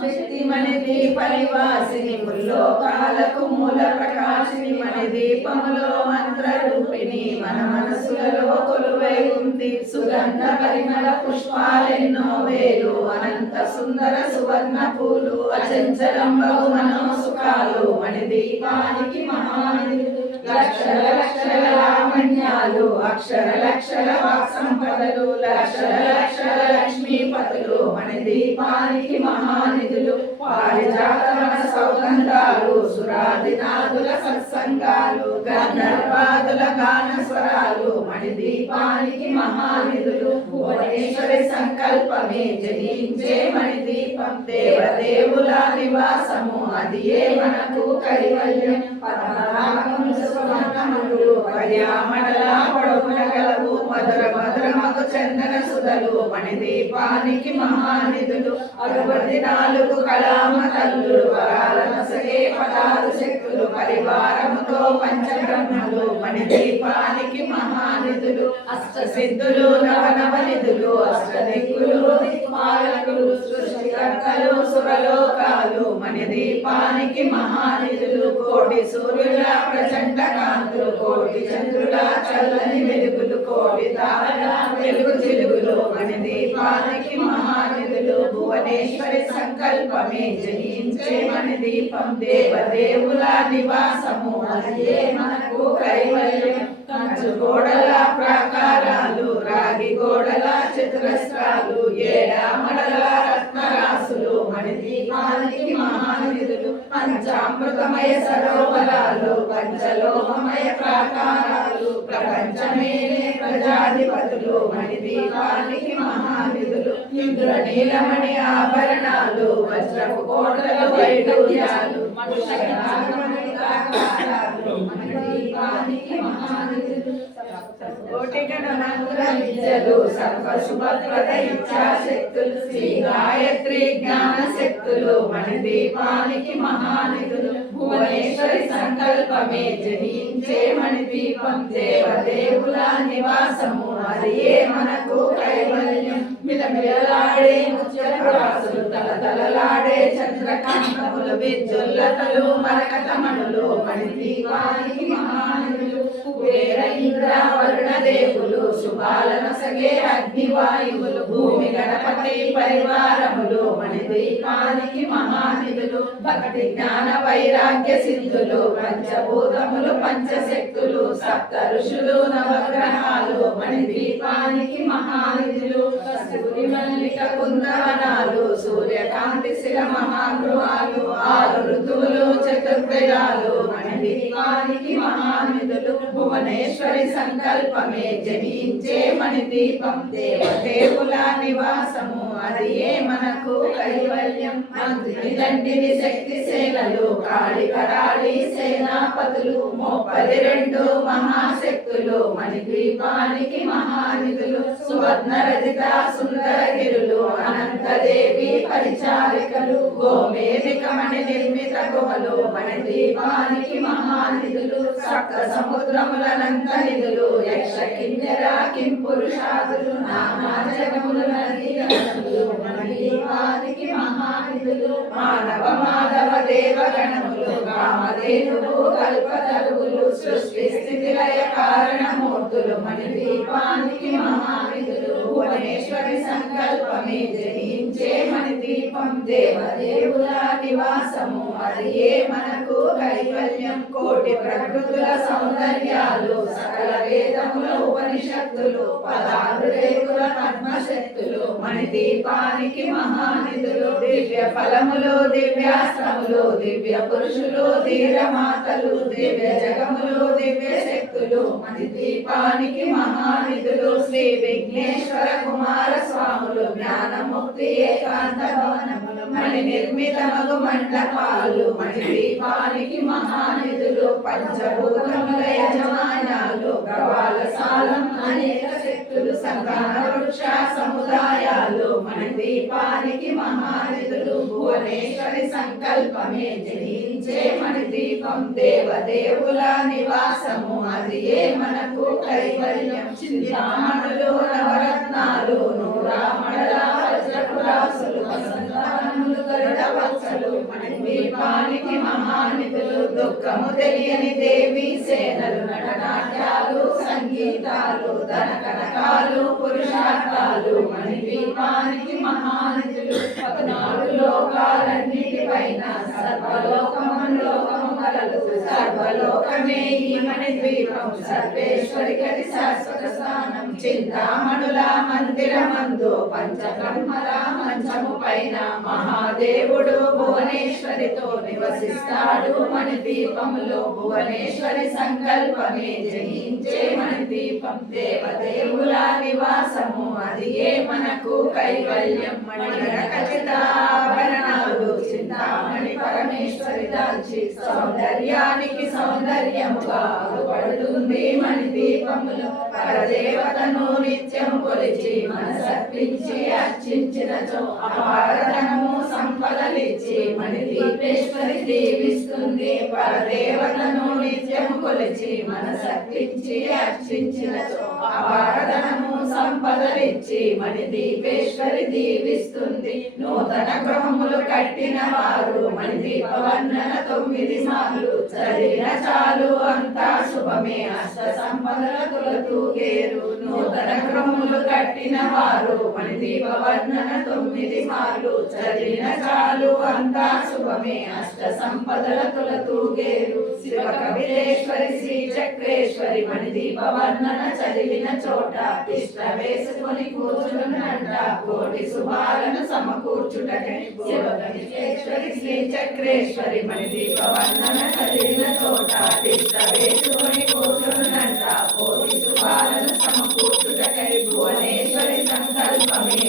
శక్తి మణిది పరివాసిని ముల్లోకాలకు మూల ప్రకాశిని మణి దీపములో మంత్ర రూపిణి మన మనసులలో కొలువై ఉంది. సుగంధ పరిమళ పుష్పాలెన్నో వేలు అనంత సుందర సువర్ణ పూలు అచంచలంబగు మనో సుఖాలు మణి దీపానికి మహానిధి. లక్షల లక్షల లావణ్యాలు అక్షర లక్షల వాక్ సంపదలు లక్షల లక్షల లక్ష్మీపతులు దీపానికి మహానిధులు. పారిజాతవన సౌగంధాలు సురాదినాథుల సత్సంగాలు గంధర్వాదుల గాన స్వరాలు మణి దీపానికి మహానిధులు. భువనేశ్వరి సంకల్పమే జనించే మణి దీపం. దేవదేవుల నివాసము అది ఏ మనకు కైవల్యం. పద్మనాభములు సువర్ణములు పర్యామడల పొడవున చందన సుధలు మణి దీపానికి మహానిధులు. అరవది నాలుగు కళామ తల్లులు వరాల నసగే పదాలు శక్తులు. పరివారముతో పంచబ్రహ్మలు మణి దీపానికి మహానిధులు. అష్ట సిద్ధులు నవనవనిధులు అష్ట దిక్కులు దిక్మాలకులు సృష్టికర్తలు సురలోకాలు మణి దీపానికి మహానిధులు. కోటి సూర్యుల ప్రచండ కాంతులు కోటి చంద్రుల చల్లని వెలుగులు. కోటి తారగా తెలుగు తెలుగులో మన దీపానికి మహానిధులు భువనేశ్వరి సంకల్పమే జయించే మన దీపం. దేవదేవుల నివాసము అదే మనకు కైవల్యం. కంచు గోడల ప్రాకారాలు రాగి గోడల చతురస్రాలు ఏడామడల రత్నరాసులు మణి దీపానికి మహానిధులు పంచామృతమయ సరోవరాలు పంచలోహమయ ప్రాకారాలు ప్రపంచమే ప్రజాధిపతులు మణిదీపానికి మహానిధులు ఇంద్ర నీలమణి ఆభరణాలు వజ్రపు కోటలు వైడూర్యాలు మణిదీపానికి మహానిధులు. విద్యలు సర్వ శుభప్రద ఇచ్చాశక్తులు శ్రీ గాయత్రి జ్ఞాన శక్తులు మణిదీపానికి మహానిధులు. భువనేశ్వరి సంకల్పమే జనించే మణి దీపం దేవదేవుల నివాసము. అది మనకు కైవల్యం? మిలమిలలాడే ముత్యప్రాసులు తలతలలాడే చంద్రకాంతములు విద్యుల్లతలు మరకతమణులు మణి దీపానికి మహానిధులు కుబేర ఇంద్ర వరుణ దేవులు శుభాలన సగే అగ్నివాయువులు భూమి గణపతి పరివారములు మణి దీపానికి మహానిధులు భక్తి జ్ఞాన వైరాగ్య సిద్ధులు పంచభూతములు పంచశక్తులు సప్త ఋషులు నవగ్రహాలు మణి దీపానికి మహానిధులు మల్లిక కుందవనాలు సూర్యకాంతి శిల మహాగృహాలు ఆరు ఋతువులు చతుర్వేదాలు మణి దీపానికి మహానిధులు భువనేశ్వరి సంకల్పమే జనించే మణి దీపం దేవదేవుల నివాసము. అది మనకు కైవల్యం. మంత్రి శక్తి సేనలు కాళి కరాళి సేనాపతులు ముప్పది రెండు మహాశక్తులు మణిద్వీపానికి మహానిధులు సువర్ణ రజిత సుందర గిరులు అనంతదేవి పరిచారికలు గోమేదిక మణి నిర్మిత గుహలు మణిద్వీపానికి మహానిధులు సప్త సముద్రములనంత నిధులు యక్ష కిన్నెర కిం పురుషాదులు నానా జగములు నది గణములు మహానిధులు మానవ మాధవ దేవగణములు కామధేనువు కల్పతరువులు సృష్టి స్థితి లయ కారణమూర్తులు మణి దీపానికి మహానిధులు భువనేశ్వరి సంకల్పమే జయించే మణి దీపం దేవదేవుల నివాసము. అది ఏ మనకు కైవల్యం? కోటి ప్రకృతుల సౌందర్యాలు సకల వేదముల ఉపనిషత్తులు పదాలు పద్మశక్తులు మణి దీపానికి మహానిధులు దివ్య ఫలములు దివ్యాశ్రములు దివ్య పురుషులు ధీరమాతలు దివ్య జగములు దివ్య శక్తులు మణి దీపానికి మహానిధులు శ్రీ విఘ్నేశ్వర కుమార స్వాములు జ్ఞానముక్తి ఏకాంత భవనములు. మణి నిర్మితమగు మండపాలు మణి దీపానికి మహానిధులు పంచభూతముల యజమానాలు గవాల సాలం అనేక శక్తులు సంతాన వృక్ష సముదాయాలు మణి దీపానికి మహానిధులు భువనేశ్వరి సంకల్పమే జయించే మణి దీపం దేవదేవుల నివాసము అది ఏ మనకు కైవల్యం? చింతామణులు నవరత్నాలు నూరామణల వజ్రపురాసులు వసంత దీపానికి మహానిధులు దుఃఖము తెలియని దేవి సేనలు నటనాట్యాలు సంగీతాలు ధన కనకాలు పురుషార్థాలు మణి దీపానికి మహానిధులు. పద్నాలుగు లోకాలన్నిటిపైన సర్వలోకము సర్వలోకమే ఈ ద్వీపం సర్వేశ్వరికి శాశ్వత స్థానం. చింతామణుల మందిరమందు పంచబ్రహ్మల మంచము పైన మహాదేవుడు భువనేశ్వరితో నివసిస్తాడు మన దీపములో భువనేశ్వరి సంకల్పమే జయించే మన దీపం దేవదేవుల నివాసము అది ఏ మనకు కైవల్యం? మణిగణ ఖచ్చితాభరణాలు చింతామణి పరమేశ్వరి దాల్చి సౌందర్యాన్ని సౌందర్యానికి సౌందర్యముగా పడుతుంది మణి దీపములు. పరదేవతను నిత్యం కొలిచి మనసర్పించి అర్చించిన అపారధనము సంపదలిచ్చి మణి దీపేశ్వరి దేవి దీవిస్తుంది పరదేవతను నిత్యము కొలిచి మనసర్పించి అర్చించిన అపారధనము సంపదలిచ్చి మణి దీపేశ్వరి దీవిస్తుంది. నూతన గృహములు కట్టిన వారు మణి దీపవర్ణన తొమ్మిది సార్లు. చదివిన చాలు అంతా శుభమే. అష్ట సంపదల తొలతూగేరు నూతన గృహములు కట్టిన వారు మణి దీపవర్ణన తొమ్మిది సార్లు. చదివిన చాలు అంతా శుభమే. అష్ట సంపదల తొలతూగేరు శివ కవితేశ్వరి శ్రీ చక్రేశ్వరి మణిదీప వర్ణన చదివిన చోట తిష్ట వేసుకొని కూర్చునంట కోటి శుభాలను సమకూర్చుటకై. శివ కవితేశ్వరి శ్రీ చక్రేశ్వరి మణిదీప వర్ణన చదివిన చోట తిష్ట వేసుకొని కూర్చునంట కోటి శుభాలను సమకూర్చుటకై భువనేశ్వరి సంకల్పమే